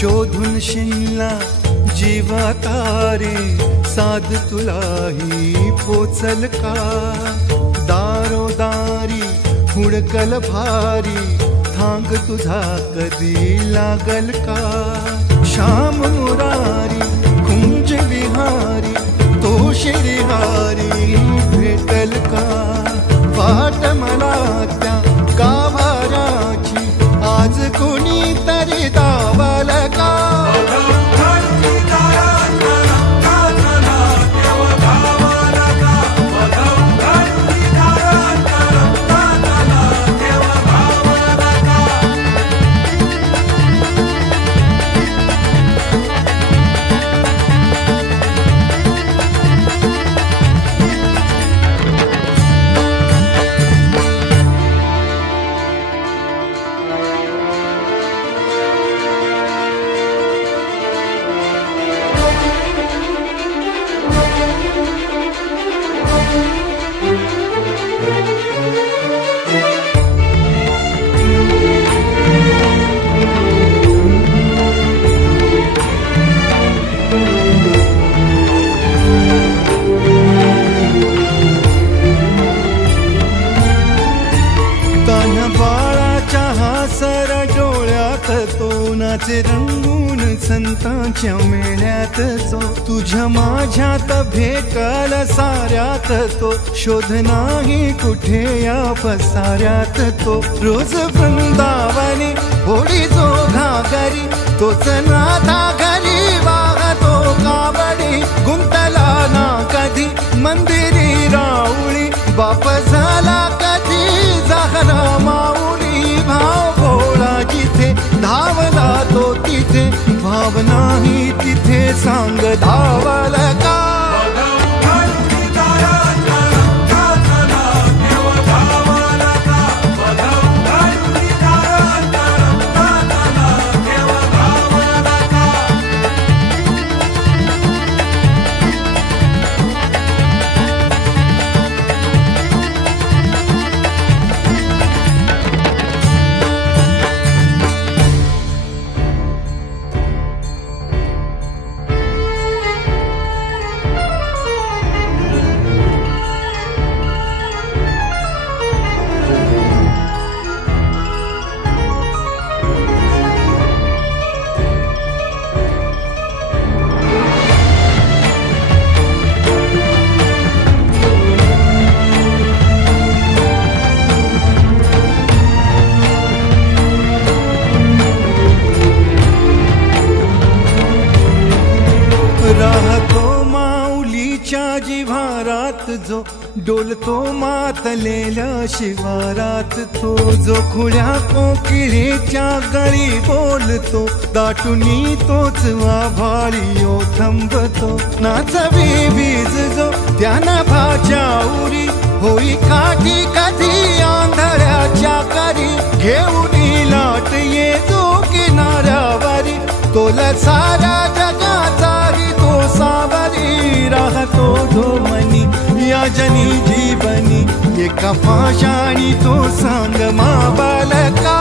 शोधून शिनला जीवा तारे साध तुलाही पोचल का दारोदारी हुडकल भारी थांग तुझा कधी लागल का श्याम मुरारी कुंज विहारी तो श्रीहारी भेटल का वाट मला त्या गाभाराची आज कोणी तरी दावल का तोनाचे रंगून संतांच्या मेळ्यात जो तुझ्या माझ्यात भेटल साऱ्यात तो शोध नाही कुठे या पसाऱ्यात तो रोज वृंदावनी होडी जो घागरी तोच नाथा घरी वाहतो कावडी गुंतला ना कधी मंदिरी राऊळी बाप झाला कधी जाहरा माऊली भाव भोळा जिथे धावला तो तिथे भावना ही तिथे सांग धावल का राहतो माऊलीच्या जिव्हारात जो डोलतो मातलेल्या शिवारात तो जो खुल्या कोकिळेच्या गळी बोलतो दाटुनी तोच आभाळी ओ थांबतो नाचवी बीज जो त्यानं भाच्या उरी होई काठी कधी आंधळ्याच्या करी घेऊन लाट येतो किनाऱ्यावरी तोला सारा जगाचाही तो सावरी राहतो धोमनी या जनी जीवनी एका पाशाणी तो सांग मा बालका